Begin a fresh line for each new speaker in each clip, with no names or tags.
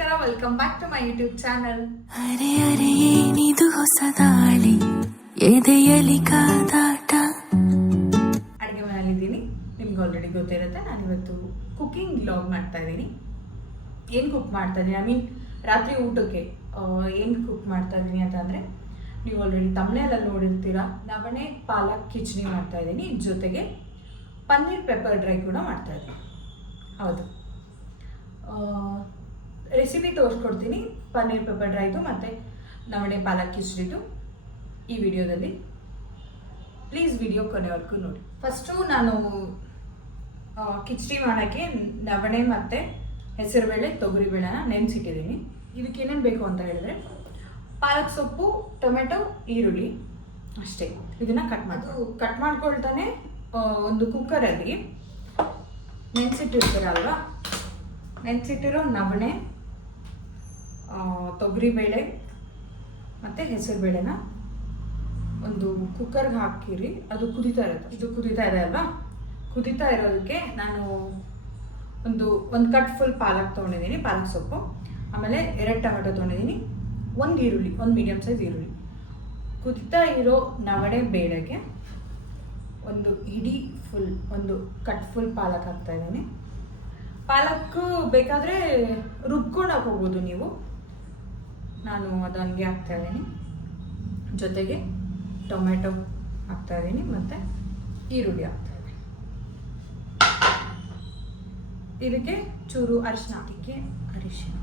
ನಮಸ್ಕಾರ welcome back to my YouTube channel
ಅರೆ ಅರೆ ಏನಿದು ಹೊಸ ದಾಳಿ? ಎದೆಯಲಿ ಕಾದಾಟ.
ಅಡುಗೆ ಮನೆಯಲ್ಲಿದ್ದೀನಿ ನಿಮ್ಗೆ ಆಲ್ರೆಡಿ ಗೊತ್ತಿರುತ್ತೆ ನಾನು ಇವತ್ತು ಕುಕಿಂಗ್ ವ್ಲಾಗ್ ಮಾಡ್ತಾ ಇದ್ದೀನಿ. ಏನು ಕುಕ್ ಮಾಡ್ತಾ ಇದ್ದೀನಿ? ಐ ಮೀನ್ ರಾತ್ರಿ ಊಟಕ್ಕೆ ಏನು ಕುಕ್ ಮಾಡ್ತಾ ಇದ್ದೀನಿ ಅಂತಂದರೆ ನೀವು ಆಲ್ರೆಡಿ ತಮ್ಮನೆಲ್ಲ ನೋಡಿರ್ತೀರ ನವಣೆ ಪಾಲಕ್ ಕಿಚಡಿ ಮಾಡ್ತಾ ಇದ್ದೀನಿ. ಜೊತೆಗೆ ಪನ್ನೀರ್ ಪೆಪ್ಪರ್ ಡ್ರೈ ಕೂಡ ಮಾಡ್ತಾ ಇದ್ದೀನಿ. ಹೌದು. ರೆಸಿಪಿ ತೋರಿಸ್ಕೊಡ್ತೀನಿ. ಪನ್ನೀರ್ ಪೆಪ್ಪರ್ ಡ್ರೈದು ಮತ್ತು ನವಣೆ ಪಾಲಕ್ ಕಿಚಡಿದು ಈ ವಿಡಿಯೋದಲ್ಲಿ. ಪ್ಲೀಸ್ ವಿಡಿಯೋ ಕೊನೆವರೆಗೂ ನೋಡಿ. ಫಸ್ಟು ನಾನು ಕಿಚಡಿ ಮಾಡೋಕ್ಕೆ ನವಣೆ ಮತ್ತು ಹೆಸರುಬೇಳೆ, ತೊಗರಿಬೇಳೆನ ನೆನೆಸಿಟ್ಟಿದ್ದೀನಿ. ಇದಕ್ಕೆ ಏನೇನು ಬೇಕು ಅಂತ ಹೇಳಿದ್ರೆ ಪಾಲಕ್ ಸೊಪ್ಪು, ಟೊಮೆಟೊ, ಈರುಳ್ಳಿ ಅಷ್ಟೇ. ಇದನ್ನು ಕಟ್ ಮಾಡಿ. ಕಟ್ ಮಾಡ್ಕೊಳ್ತಾನೆ ಒಂದು ಕುಕ್ಕರಲ್ಲಿ ನೆನೆಸಿಟ್ಟಿರ್ತಾರಲ್ವ? ನೆನೆಸಿಟ್ಟಿರೋ ನವಣೆ ತೊಗರಿಬೇಳೆ ಮತ್ತು ಹೆಸರುಬೇಳೆನ ಒಂದು ಕುಕ್ಕರ್ಗೆ ಹಾಕಿರಿ. ಅದು ಕುದೀತಾ ಇರುತ್ತೆ. ಇದು ಕುದೀತಾ ಇದೆ ಅಲ್ವಾ? ಕುದೀತಾ ಇರೋದಕ್ಕೆ ನಾನು ಒಂದು ಒಂದು ಕಟ್ ಫುಲ್ ಪಾಲಕ್ ತೊಗೊಂಡಿದ್ದೀನಿ. ಪಾಲಕ್ ಸೊಪ್ಪು. ಆಮೇಲೆ ಎರಡು ಟೊಮೆಟೊ ತೊಗೊಂಡಿದ್ದೀನಿ. ಒಂದು ಈರುಳ್ಳಿ, ಒಂದು ಮೀಡಿಯಮ್ ಸೈಜ್ ಈರುಳ್ಳಿ. ಕುದೀತಾ ಇರೋ ನವಣೆ ಬೇಳೆಗೆ ಒಂದು ಇಡೀ ಫುಲ್ ಒಂದು ಕಟ್ ಫುಲ್ ಪಾಲಕ್ ಹಾಕ್ತಾ ಇದ್ದೀನಿ. ಪಾಲಕ್ ಬೇಕಾದರೆ ರುಬ್ಕೊಂಡು ಹಾಕೋಬೋದು ನೀವು. ನಾನು ಅದು ಹಾಕ್ತಾ ಇದ್ದೀನಿ. ಜೊತೆಗೆ ಟೊಮೆಟೊ ಹಾಕ್ತಾ ಇದ್ದೀನಿ ಮತ್ತು ಈರುಳ್ಳಿ ಹಾಕ್ತಾ ಇದ್ದೀನಿ. ಇದಕ್ಕೆ ಚೂರು ಅರಿಶಿನ ಅದಕ್ಕೆ ಅರಿಶಿನ.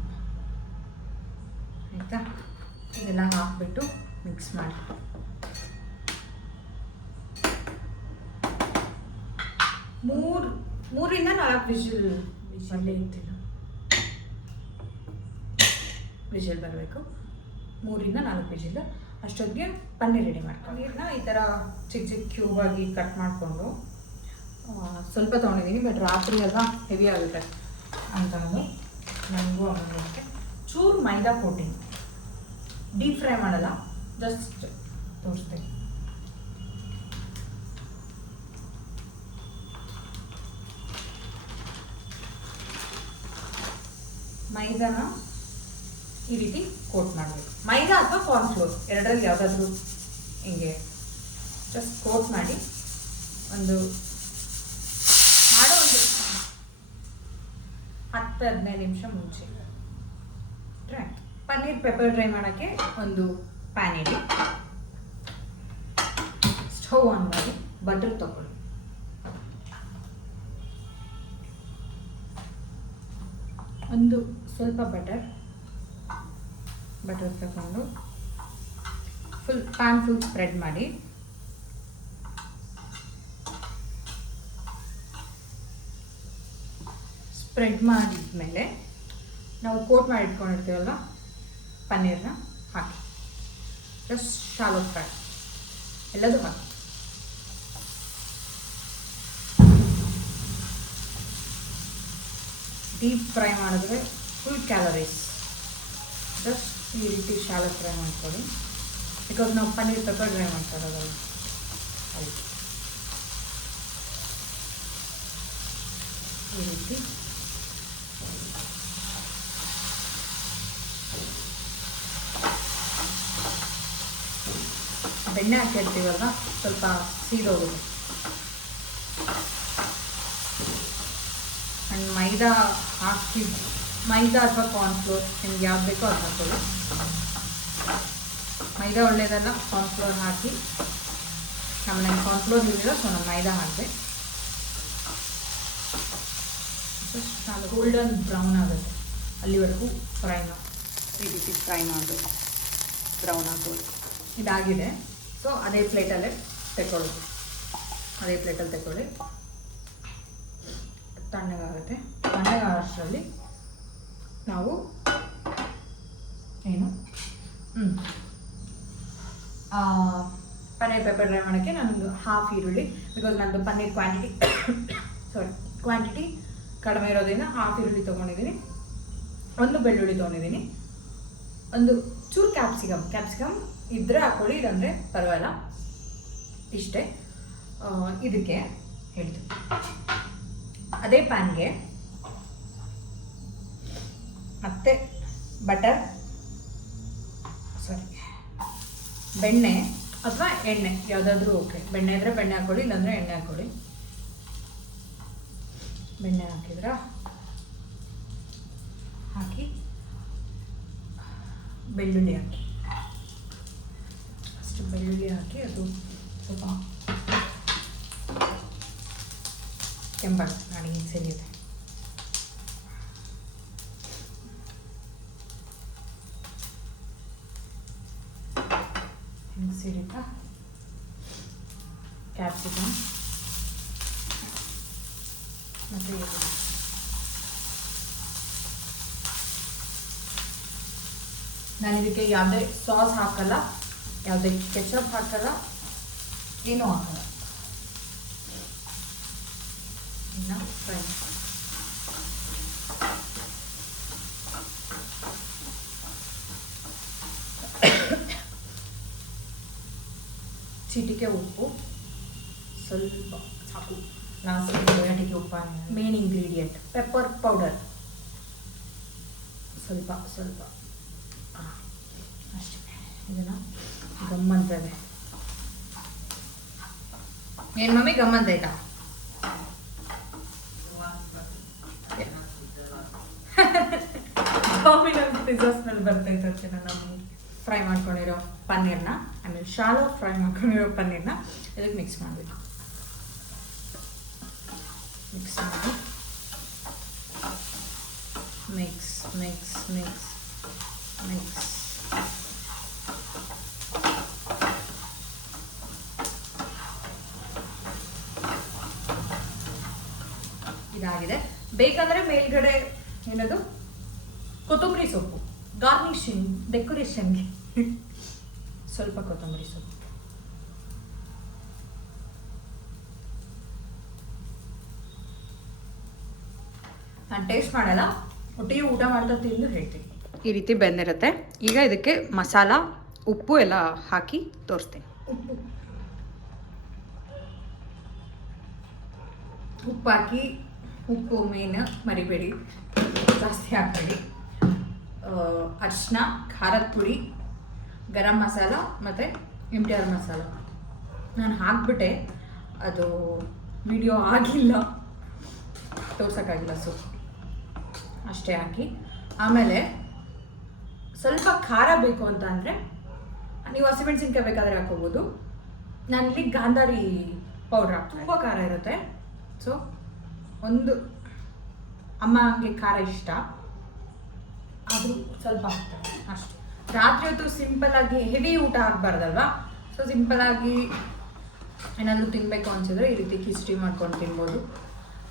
ಆಯಿತಾ? ಇದೆಲ್ಲ ಹಾಕ್ಬಿಟ್ಟು ಮಿಕ್ಸ್ ಮಾಡಿ. ಮೂರು, ಮೂರಿಂದ ನಾಲ್ಕು ವಿಜಿಲ್ ವಿಷಲ್ಲೇ ಇರ್ತೀನಿ ವಿಜಿಲ್ ಬರಬೇಕು. ಮೂರಿಂದ ನಾಲ್ಕು ವಿಜಿಲ್ ಅಷ್ಟೊತ್ತಿಗೆ ಪನ್ನೀರ್ ರೆಡಿ ಮಾಡಿ ಪನ್ನೀರ್ನ ಈ ಥರ ಚಿಕ್ಕ ಚಿಕ್ಕ ಕ್ಯೂಬ್ ಆಗಿ ಕಟ್ ಮಾಡಿಕೊಂಡು ಸ್ವಲ್ಪ ತೊಗೊಂಡಿದ್ದೀನಿ ಬಟ್ ರಾತ್ರಿ ಎಲ್ಲ ಹೆವಿ ಆಗುತ್ತೆ ಅಂತಂದು ನನಗೂ ಆಮೇಲೆ ಚೂರು ಮೈದಾ ಕೊಟ್ಟಿನಿ ಡೀಪ್ ಫ್ರೈ ಮಾಡಲ್ಲ ಜಸ್ಟ್ ತೋರಿಸ್ತೀನಿ. ಮೈದಾನ ಈ ರೀತಿ ಕೋಟ್ ಮಾಡಬೇಕು. ಮೈದಾ ಅಥವಾ ಕಾರ್ನ್ಫ್ಲೋರ್ ಎರಡರಲ್ಲಿ ಯಾವುದಾದ್ರೂ ಹಿಂಗೆ ಜಸ್ಟ್ ಕೋಟ್ ಮಾಡಿ ಒಂದು ಮಾಡೋ ಒಂದು ಹತ್ತು ಹದಿನೈದು ನಿಮಿಷ ಮುಂಚೆ ಡ್ರೈ ಪನ್ನೀರ್ ಪೆಪ್ಪರ್ ಡ್ರೈ ಮಾಡೋಕ್ಕೆ ಒಂದು ಪ್ಯಾನ್ ಇಡಿ. ಸ್ಟವ್ ಆನ್ ಮಾಡಿ ಬಟರ್ ತಗೊಳ್ಳಿ. ಒಂದು ಸ್ವಲ್ಪ ಬಟರ್ ಬಟರ್ ತಗೊಂಡು ಫುಲ್ ಪ್ಯಾನ್ ಫುಲ್ ಸ್ಪ್ರೆಡ್ ಮಾಡಿ. ಸ್ಪ್ರೆಡ್ ಮಾಡಿದ್ಮೇಲೆ ನಾವು ಕೋಟ್ ಮಾಡಿ ಇಟ್ಕೊಂಡಿರ್ತೀವಲ್ಲ, ಪನ್ನೀರ್ನ ಹಾಕಿ. ಪ್ಲಸ್ ಶಾಲೋ ಫ್ರೈ ಎಲ್ಲದೂ ಹಾಕಿ. ಡೀಪ್ ಫ್ರೈ ಮಾಡಿದ್ರೆ ಫುಲ್ ಕ್ಯಾಲರೀಸ್ ಜಸ್ಟ್ ಈ ರೀತಿ ಶಾಲೆ ಫ್ರೈ ಮಾಡ್ಕೊಳ್ಳಿ. ಬಿಕಾಸ್ ನಾವು ಪನ್ನೀರ್ ಪೆಪ್ಪರ್ ಡ್ರೈ ಮಾಡ್ತಾ ಇರೋದಲ್ಲ ಅದಕ್ಕೆ ಈ ರೀತಿ. ಬೆಣ್ಣೆ ಹಾಕಿರ್ತೀವಲ್ಲ ಸ್ವಲ್ಪ ಸೀದೋಗುತ್ತೆ ಆ್ಯಂಡ್ ಮೈದಾ ಹಾಕಿ ಮೈದಾ ಅಥವಾ ಕಾರ್ನ್ಫ್ಲೋರ್ ನಿಮ್ಗೆ ಯಾವ್ದು ಬೇಕೋ ಅದು ಹಾಕೊಳ್ಳಿ. ಮೈದಾ ಒಳ್ಳೇದಲ್ಲ ಕಾರ್ನ್ಫ್ಲೋರ್ ಹಾಕಿ. ಆಮೇಲೆ ನಂಗೆ ಕಾರ್ನ್ಫ್ಲೋರ್ ಇರಲಿಲ್ಲ ಸೊ ನಾನು ಮೈದಾ ಹಾಕಿದೆ. ಗೋಲ್ಡನ್ ಬ್ರೌನ್ ಆಗುತ್ತೆ. ಅಲ್ಲಿವರೆಗೂ ಫ್ರೈ ಮಾಡಿ. ಈ ರೀತಿ ಫ್ರೈ ಮಾಡಬೇಕು ಬ್ರೌನ್ ಆಗೋದು ಇದಾಗಿದೆ. ಸೊ ಅದೇ ಪ್ಲೇಟಲ್ಲೇ ತಗೊಳ್ಳಿ ಅದೇ ಪ್ಲೇಟಲ್ಲಿ ತಗೊಳ್ಳಿ ತಣ್ಣಗಾಗುತ್ತೆ. ತಣ್ಣಗಾಗೋಷ್ಟರಲ್ಲಿ ನಾವು ಏನು? ಹ್ಞೂ ಪನ್ನೀರ್ ಪೇಪರ್ ಡ್ರೈ ಮಾಡೋಕ್ಕೆ ನಾನೊಂದು ಹಾಫ್ ಈರುಳ್ಳಿ ಬಿಕಾಸ್ ನನ್ನದು ಪನ್ನೀರ್ ಕ್ವಾಂಟಿಟಿ ಸಾರಿ ಕ್ವಾಂಟಿಟಿ ಕಡಿಮೆ ಇರೋದ್ರಿಂದ ಹಾಫ್ ಈರುಳ್ಳಿ ತೊಗೊಂಡಿದ್ದೀನಿ. ಒಂದು ಬೆಳ್ಳುಳ್ಳಿ ತೊಗೊಂಡಿದ್ದೀನಿ. ಒಂದು ಚೂರು ಕ್ಯಾಪ್ಸಿಕಮ್ ಕ್ಯಾಪ್ಸಿಕಮ್ ಇದ್ದರೆ ಹಾಕೊಳ್ಳಿ ಇದಂದರೆ ಪರವಾಗಿಲ್ಲ. ಇಷ್ಟೇ. ಇದಕ್ಕೆ ಹೇಳ್ತೀನಿ. ಅದೇ ಪ್ಯಾನ್ಗೆ ಮತ್ತೆ ಬಟರ್ ಸಾರಿ ಬೆಣ್ಣೆ ಅಥವಾ ಎಣ್ಣೆ, ಯಾವುದಾದ್ರೂ ಓಕೆ ಬೆಣ್ಣೆ ಇದ್ರೆ ಬೆಣ್ಣೆ ಹಾಕೊಳ್ಳಿ, ಇಲ್ಲಾಂದರೆ ಎಣ್ಣೆ ಹಾಕೊಳ್ಳಿ. ಬೆಣ್ಣೆ ಹಾಕಿದ್ರ? ಹಾಕಿ. ಬೆಳ್ಳುಳ್ಳಿ ಹಾಕಿ. ಅಷ್ಟು ಬೆಳ್ಳುಳ್ಳಿ ಹಾಕಿ ಅದು ಸ್ವಲ್ಪ ಕೆಂಬಾಗ ನಾಳೆ ಸರಿಯುತ್ತೆ ಹಿಂಗೆ ಸಿರಿತಾ ಕ್ಯಾಪ್ಸಿಕಮ್. ಮತ್ತು ಈರುಳ್ಳಿ ನಾನು ಇದಕ್ಕೆ ಯಾವುದೇ ಸಾಸ್ ಹಾಕಲ್ಲ, ಯಾವುದೇ ಕೆಚಪ್ ಹಾಕಲ್ಲ, ಏನೂ ಹಾಕಲ್ಲ. ಇನ್ನು ಫ್ರೈ. ಚಿಟಿಕೆ ಉಪ್ಪು. ಸ್ವಲ್ಪ ಸಾಕು ಲಾಸ್ಟ್ ಚಿಟಿಕೆ ಉಪ್ಪ ಮೇನ್ ಇಂಗ್ರೀಡಿಯೆಂಟ್ ಪೆಪ್ಪರ್ ಪೌಡರ್ ಸ್ವಲ್ಪ ಸ್ವಲ್ಪ. ಆ, ಅಷ್ಟೇ. ಇದನ್ನು ಗಮ್ಮಂತದೆ ಏನು ಮಮ್ಮಿ ಗಮ್ಮಂತೈತಾ ಪಿಜ್ಜಾ ಸ್ಮೆಲ್ ಬರ್ತೈತೆ ಅಂತ ನಾನು ಫ್ರೈ ಮಾಡ್ಕೊಂಡಿರೋ ಪನ್ನೀರ್ನ ಆಮೇಲೆ ಶಾಲೋ ಫ್ರೈ ಮಾಡ್ಕೊಂಡಿರೋ ಪನ್ನೀರ್ನ ಇದಕ್ಕೆ ಮಿಕ್ಸ್ ಮಾಡಬೇಕು. ಮಿಕ್ಸ್ ಮಾಡಿ ಮಿಕ್ಸ್ ಮಿಕ್ಸ್ ಮಿಕ್ಸ್ ಮಿಕ್ಸ್ ಇದಾಗಿದೆ. ಬೇಕಂದ್ರೆ ಮೇಲ್ಗಡೆ ಏನದು? ಕೊತ್ತಂಬರಿ ಸೊಪ್ಪು. ಗಾರ್ನಿಶಿಂಗ್ ಡೆಕೋರೇಷನ್ಗೆ ಸ್ವಲ್ಪ ಕೊತ್ತಂಬರಿ ಸೊಪ್ಪು. ನಾನು ಟೇಸ್ಟ್ ಮಾಡಲ್ಲ ಒಟ್ಟಿಗೆ ಊಟ ಮಾಡ್ತಾ ತಿಂದು ಹೇಳ್ತೀನಿ. ಈ ರೀತಿ ಬೆಂದಿರುತ್ತೆ. ಈಗ ಇದಕ್ಕೆ ಮಸಾಲ ಉಪ್ಪು ಎಲ್ಲ ಹಾಕಿ ತೋರಿಸ್ತೀನಿ. ಉಪ್ಪು. ಹಾಕಿ ಉಪ್ಪು ಮೇನ್ ಮರಿಬೇಡಿ. ಜಾಸ್ತಿ ಹಾಕಬೇಡಿ. ಅರ್ಶಿನ ಖಾರದ ಪುಡಿ ಗರಂ ಮಸಾಲ ಮತ್ತು ಎಂ ಟಿ ಆರ್ ಮಸಾಲ. ನಾನು ಹಾಕ್ಬಿಟ್ಟೆ. ಅದು ವಿಡಿಯೋ ಆಗಿಲ್ಲ. ತೋರ್ಸೋಕ್ಕಾಗಿಲ್ಲ ಸೊ ಅಷ್ಟೇ ಹಾಕಿ. ಆಮೇಲೆ ಸ್ವಲ್ಪ ಖಾರ ಬೇಕು ಅಂತ ಅಂದರೆ ನೀವು ಹಸಿಮೆಣಸಿನ್ಕಾಯಿ ಬೇಕಾದರೆ ಹಾಕೋಬೋದು ನಾನಿಲ್ಲಿ ಗಾಂಧಾರಿ ಪೌಡ್ರ್ ಹಾಕಿ ತುಂಬ ಖಾರ ಇರುತ್ತೆ. ಸೊ ಒಂದು ಅಮ್ಮಗೆ ಖಾರ ಇಷ್ಟ. ಅದು ಸ್ವಲ್ಪ ಹಾಕ್ತಾರೆ. ಅಷ್ಟು. ರಾತ್ರಿ ಹೊತ್ತು ಸಿಂಪಲ್ ಆಗಿ ಹೆವಿ ಊಟ ಆಗಬಾರ್ದಲ್ವಾ? ಸೊ ಸಿಂಪಲ್ ಆಗಿ ಏನಾದರೂ ತಿನ್ನಬೇಕು ಅನಿಸಿದ್ರೆ ಈ ರೀತಿ ಕಿಚಡಿ ಮಾಡ್ಕೊಂಡು ತಿನ್ಬೋದು.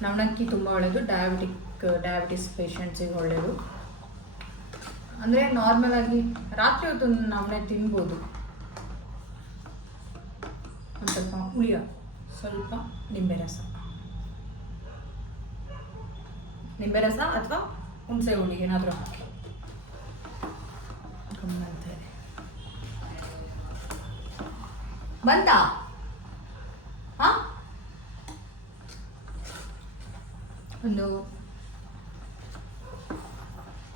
ನವಣಕ್ಕಿ ತುಂಬ ಒಳ್ಳೆಯದು ಡಯಾಬಿಟಿಕ್ ಡಯಾಬಿಟಿಸ್ ಪೇಷಂಟ್ಸಿಗೆ ಒಳ್ಳೆಯದು ಅಂದರೆ ನಾರ್ಮಲ್ ಆಗಿ ರಾತ್ರಿ ಹೊತ್ತು ನಾವೇ ತಿನ್ಬೋದು. ಒಂದು ಸ್ವಲ್ಪ ಹುಳಿಯ ಸ್ವಲ್ಪ ನಿಂಬೆ ರಸ. ನಿಂಬೆ ರಸ ಅಥವಾ ಹುಣಸೆ ಹುಳಿ ಏನಾದರೂ ಹಾಕಿ. ಬಂತ ಒಂದು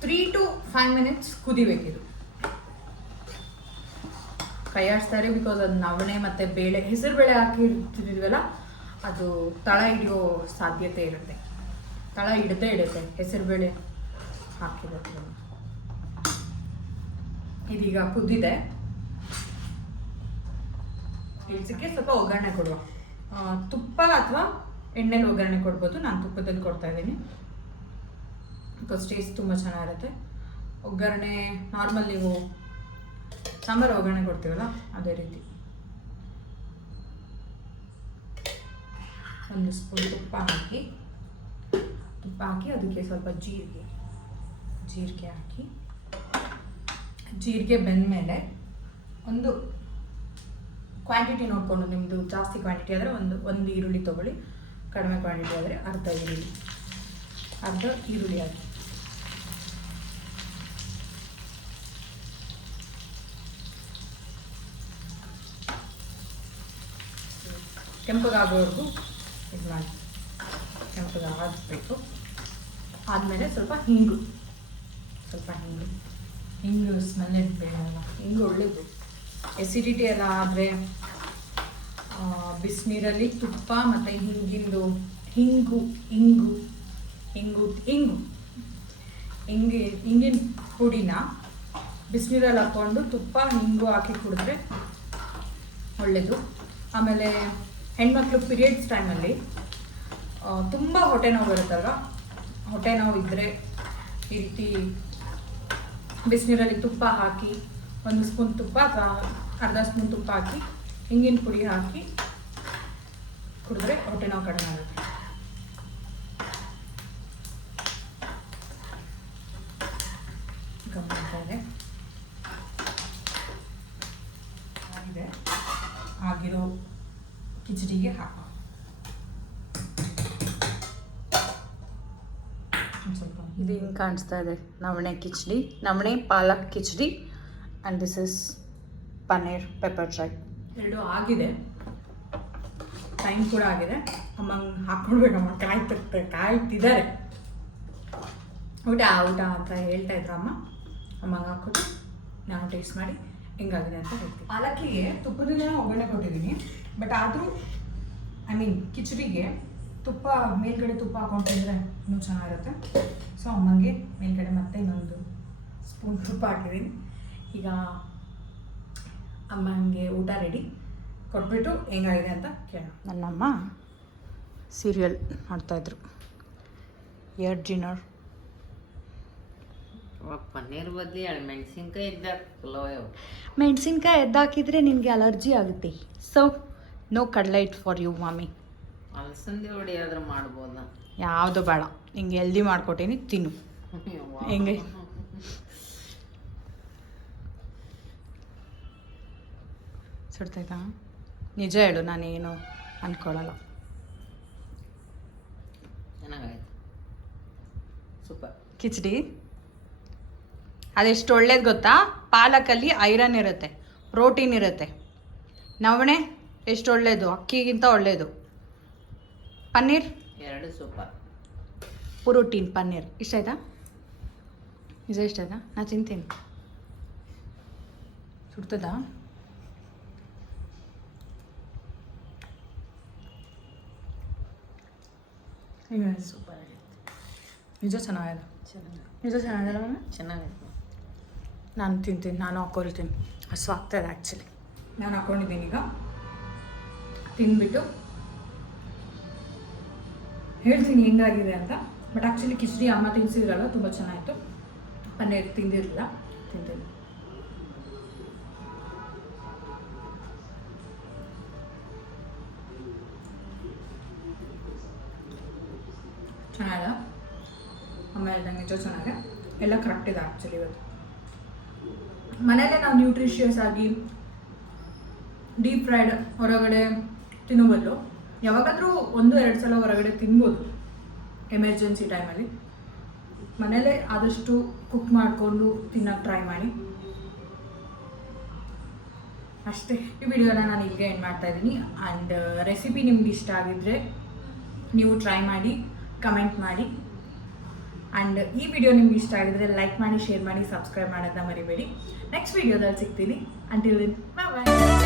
ತ್ರೀ ಟು ಫೈವ್ ಮಿನಿಟ್ಸ್ ಕುದಿಬೇಕಿದು ಕೈ ಆಡಿಸ್ತಾರೆ ಬಿಕಾಸ್ ಅದು ನವಣೆ ಮತ್ತು ಬೇಳೆ, ಹೆಸರು ಬೇಳೆ ಹಾಕಿ ಇಡ್ತಿದ್ವಲ್ಲ ಅದು ತಳ ಹಿಡಿಯೋ ಸಾಧ್ಯತೆ ಇರುತ್ತೆ. ತಳ ಹಿಡದೆ ಇಡುತ್ತೆ ಹೆಸರು ಬೇಳೆ ಹಾಕಿರೋದು ಇದೀಗ ಕುದ್ದಿದೆ. ಇಳಿಸಕ್ಕೆ ಸ್ವಲ್ಪ ಒಗ್ಗರಣೆ ಕೊಡುವ. ತುಪ್ಪ ಅಥವಾ ಎಣ್ಣೆಲಿ ಒಗ್ಗರಣೆ ಕೊಡ್ಬೋದು. ನಾನು ತುಪ್ಪದಲ್ಲಿ ಕೊಡ್ತಾ ಇದ್ದೀನಿ. ಬಿಕಾಸ್ ಟೇಸ್ಟ್ ತುಂಬ ಚೆನ್ನಾಗಿರುತ್ತೆ. ಒಗ್ಗರಣೆ ನಾರ್ಮಲ್ ನೀವು ಸಾಂಬಾರು ಒಗ್ಗರಣೆ ಕೊಡ್ತೀವಲ್ಲ, ಅದೇ ರೀತಿ. ಒಂದು ಸ್ಪೂನ್ ತುಪ್ಪ ಹಾಕಿ. ತುಪ್ಪ ಹಾಕಿ ಅದಕ್ಕೆ ಸ್ವಲ್ಪ ಜೀರಿಗೆ ಜೀರಿಗೆ ಹಾಕಿ. ಜೀರಿಗೆ ಬೆಂದಮೇಲೆ ಒಂದು ಕ್ವಾಂಟಿಟಿ ನೋಡಿಕೊಂಡು ನಿಮ್ಮದು ಜಾಸ್ತಿ ಕ್ವಾಂಟಿಟಿ ಆದರೆ ಒಂದು ಒಂದು ಈರುಳ್ಳಿ ತೊಗೊಳ್ಳಿ. ಕಡಿಮೆ ಕ್ವಾಂಟಿಟಿ ಆದರೆ ಅರ್ಧ ಈರುಳ್ಳಿ. ಅರ್ಧ ಈರುಳ್ಳಿ ಹಾಕಿ. ಕೆಂಪಗಾಗೋವರೆಗೂ ಇದು ಮಾಡಿ ಕೆಂಪಗಾಗಬೇಕು. ಆದಮೇಲೆ ಸ್ವಲ್ಪ ಹಿಂಗು. ಸ್ವಲ್ಪ ಹಿಂಗು. ಹಿಂಗು ಸ್ಮೆಲ್ ಬೇಡಲ್ಲ ಹಿಂಗು ಒಳ್ಳೇದು. ಎಸಿಡಿಟಿ ಎಲ್ಲ ಆದರೆ ಬಿಸಿನೀರಲ್ಲಿ ತುಪ್ಪ ಮತ್ತು ಹಿಂಗಿಂದು ಹಿಂಗು ಹಿಂಗು ಹಿಂಗು ಹಿಂಗು. ಹಿಂಗಿ, ಹಿಂಗಿನ ಪುಡಿನ ಬಿಸಿನೀರಲ್ಲಿ ಹಾಕ್ಕೊಂಡು ತುಪ್ಪ, ಹಿಂಗು ಹಾಕಿ ಕುಡಿದ್ರೆ ಒಳ್ಳೆಯದು ಆಮೇಲೆ ಹೆಣ್ಮಕ್ಳು ಪೀರಿಯಡ್ಸ್ ಟೈಮಲ್ಲಿ ತುಂಬ ಹೊಟ್ಟೆ ನೋವು ಬರುತ್ತಲ್ವ? ಹೊಟ್ಟೆ ನೋವು ಇದ್ದರೆ ಈ ರೀತಿ ಬಿಸಿನೀರಲ್ಲಿ ತುಪ್ಪ ಹಾಕಿ, ಒಂದು ಸ್ಪೂನ್ ತುಪ್ಪ ಅಥವಾ ಅರ್ಧ ಸ್ಪೂನ್ ತುಪ್ಪ ಹಾಕಿ, ಹಿಂಗಿನ ಪುಡಿ ಹಾಕಿ ಕುಡಿದ್ರೆ ಹೊಟ್ಟೆ ನೋವು ಕಡಿಮೆ ಆಗುತ್ತೆ. ಆಗಿರೋ ಕಿಚಡಿಗೆ ಹಾಕೋ ಸ್ವಲ್ಪ
ಇದು ಹಿಂಗೆ ಕಾಣಿಸ್ತಾ ಇದೆ ನವಣೆ ಕಿಚಡಿ ನವಣೆ palak khichdi and this is paneer pepper dry
ಎರಡು ಆಗಿದೆ. ಟೈಮ್ ಕೂಡ ಆಗಿದೆ. ಅಮ್ಮಂಗೆ ಹಾಕ್ಕೊಡ್ಬೇಕಮ್ಮ ಕಾಯ್ತಿರ್ತಾರೆ ಕಾಯ್ತಿದ್ದಾರೆ. ಊಟ ಊಟ ಅಂತ ಹೇಳ್ತಾ ಇದ್ರು ಅಮ್ಮ. ಅಮ್ಮಂಗೆ ಹಾಕೋದು ನಾನು ಟೇಸ್ಟ್ ಮಾಡಿ ಹೆಂಗಾಗಿದೆ ಅಂತ ಹೇಳ್ತೀನಿ. ಪಾಲಕ್ಕಿಗೆ ತುಪ್ಪದಲ್ಲೇ ಒಗ್ಗರಣೆ ಕೊಟ್ಟಿದ್ದೀನಿ. ಬಟ್ ಆದರೂ ಐ ಮೀನ್ ಕಿಚಡಿಗೆ ತುಪ್ಪ ಮೇಲ್ಗಡೆ ತುಪ್ಪ ಹಾಕೊಂಡ್ರೆ ಇನ್ನೂ ಚೆನ್ನಾಗಿರುತ್ತೆ. ಸೊ ಅಮ್ಮಂಗೆ ಮೇಲ್ಗಡೆ ಮತ್ತೆ ಇನ್ನೊಂದು ಸ್ಪೂನ್ ತುಪ್ಪ ಹಾಕಿದ್ದೀನಿ. ಈಗ ಅಮ್ಮಂಗೆ ಊಟ ರೆಡಿ ಕೊಟ್ಬಿಟ್ಟು ಹೆಂಗಾಗಿದೆ ಅಂತ ಕೇಳೋಣ.
ನನ್ನಮ್ಮ ಸೀರಿಯಲ್ ಮಾಡ್ತಾಯಿದ್ರು ಎರಡು ಡಿನ್ನರ್
ಇವಾಗ ಪನ್ನೀರ್ ಬದ್ಲಿ ಮೆಣಸಿನ್ಕಾಯಿ ಎದ್ದಾಕ್
ಮೆಣಸಿನ್ಕಾಯಿ ಎದ್ದಾಕಿದ್ರೆ ನಿನಗೆ ಅಲರ್ಜಿ ಆಗುತ್ತೆ. So no cutlet for you ಮಾಮಿ
ಅಲಸಂದಿ ವಡೆ ಆದ್ರೆ ಮಾಡ್ಬೋದ?
ಯಾವುದು ಬೇಡ. ಹಿಂಗೆ ಎಲ್ದಿ ಮಾಡ್ಕೊಟ್ಟೀನಿ ತಿನ್ನು. ಹೆಂಗೆ? ಸುಡ್ತೈತಾ ನಿಜ ಹೇಳು ನಾನೇನು ಅಂದ್ಕೊಳ್ಳಲ್ಲ
ಚೆನ್ನಾಗಾಯ್ತು. ಸೂಪರ್.
ಕಿಚಡಿ? ಅದೆಷ್ಟು ಒಳ್ಳೇದು ಗೊತ್ತಾ? ಪಾಲಕಲ್ಲಿ ಐರನ್ ಇರುತ್ತೆ ಪ್ರೋಟೀನ್ ಇರುತ್ತೆ. ನವಣೆ? ಎಷ್ಟು ಒಳ್ಳೆಯದು ಅಕ್ಕಿಗಿಂತ ಒಳ್ಳೆಯದು ಪನ್ನೀರ್?
ಎರಡು ಸೂಪರ್
ಪ್ರೋಟೀನ್ ಪನ್ನೀರ್. ಇಷ್ಟ ಆಯ್ತಾ? ನಿಜ ಇಷ್ಟ ಆಯ್ತಾ? ನಾ ತಿಂತೀನಿ. ಸುಡ್ತದಾ?
ಸೂಪರ್ ನಿಜ ಚೆನ್ನಾಗಿದೆ
ಚೆನ್ನಾಗಿ
ನಿಜ ಚೆನ್ನಾಗಿಲ್ಲ ಅಮ್ಮ
ಚೆನ್ನಾಗೈತೆ
ನಾನು ತಿಂತೀನಿ. ನಾನು ಹಾಕೊಳ್ತೀನಿ ಹಸು ಆಗ್ತಾಯಿದೆ ಆ್ಯಕ್ಚುಲಿ
ನಾನು ಹಾಕ್ಕೊಂಡಿದ್ದೀನಿ ಈಗ. ತಿಂದ್ಬಿಟ್ಟು ಹೇಳ್ತೀನಿ ಹೆಂಗಾಗಿದೆ ಅಂತ. ಬಟ್ ಆ್ಯಕ್ಚುಲಿ ಕಿಚಡಿ ಅಮ್ಮ ತಿನ್ಸಿದ್ರಲ್ಲ ತುಂಬ ಚೆನ್ನಾಗಿತ್ತು. ಪನ್ನೀರ್ ತಿಂದಿರಲಿಲ್ಲ ತಿಂತೀನಿ ಚೆನ್ನಾಗಿಲ್ಲ? ಅಮ್ಮ ಹೇಳ್ದಂಗೆ ನಿಜ ಚೆನ್ನಾಗಿದೆ ಎಲ್ಲ ಕರೆಕ್ಟ್ ಇದೆ ಆ್ಯಕ್ಚುಲಿ ಇವತ್ತು. ಮನೇಲೆ ನಾವು ನ್ಯೂಟ್ರಿಷಿಯಸ್ ಆಗಿ ಡೀಪ್ ಫ್ರೈಡ್ ಹೊರಗಡೆ ತಿನ್ನೋ ಬದಲು ಯಾವಾಗಾದರೂ ಒಂದು, ಎರಡು ಸಲ ಹೊರಗಡೆ ತಿನ್ಬೋದು ಎಮರ್ಜೆನ್ಸಿ ಟೈಮಲ್ಲಿ. ಮನೇಲೇ ಆದಷ್ಟು ಕುಕ್ ಮಾಡಿಕೊಂಡು ತಿನ್ನೋಕ್ಕೆ ಟ್ರೈ ಮಾಡಿ. ಅಷ್ಟೇ. ಈ ವಿಡಿಯೋನ ನಾನು ಇಲ್ಲಿಗೆ ಎಂಡ್ ಮಾಡ್ತಾ ಇದ್ದೀನಿ. ಆ್ಯಂಡ್ ರೆಸಿಪಿ ನಿಮ್ಗೆ ಇಷ್ಟ ಆಗಿದ್ದರೆ ನೀವು ಟ್ರೈ ಮಾಡಿ ಕಮೆಂಟ್ ಮಾಡಿ. ಆ್ಯಂಡ್ ಈ ವಿಡಿಯೋ ನಿಮ್ಗೆ ಇಷ್ಟ ಆಗಿದ್ರೆ ಲೈಕ್ ಮಾಡಿ ಶೇರ್ ಮಾಡಿ ಸಬ್ಸ್ಕ್ರೈಬ್ ಮಾಡೋದನ್ನ ಮರಿಬೇಡಿ. ನೆಕ್ಸ್ಟ್ ವಿಡಿಯೋದಲ್ಲಿ ಸಿಗ್ತೀನಿ. ಅಂಟಿಲ್ ಬಾಯ್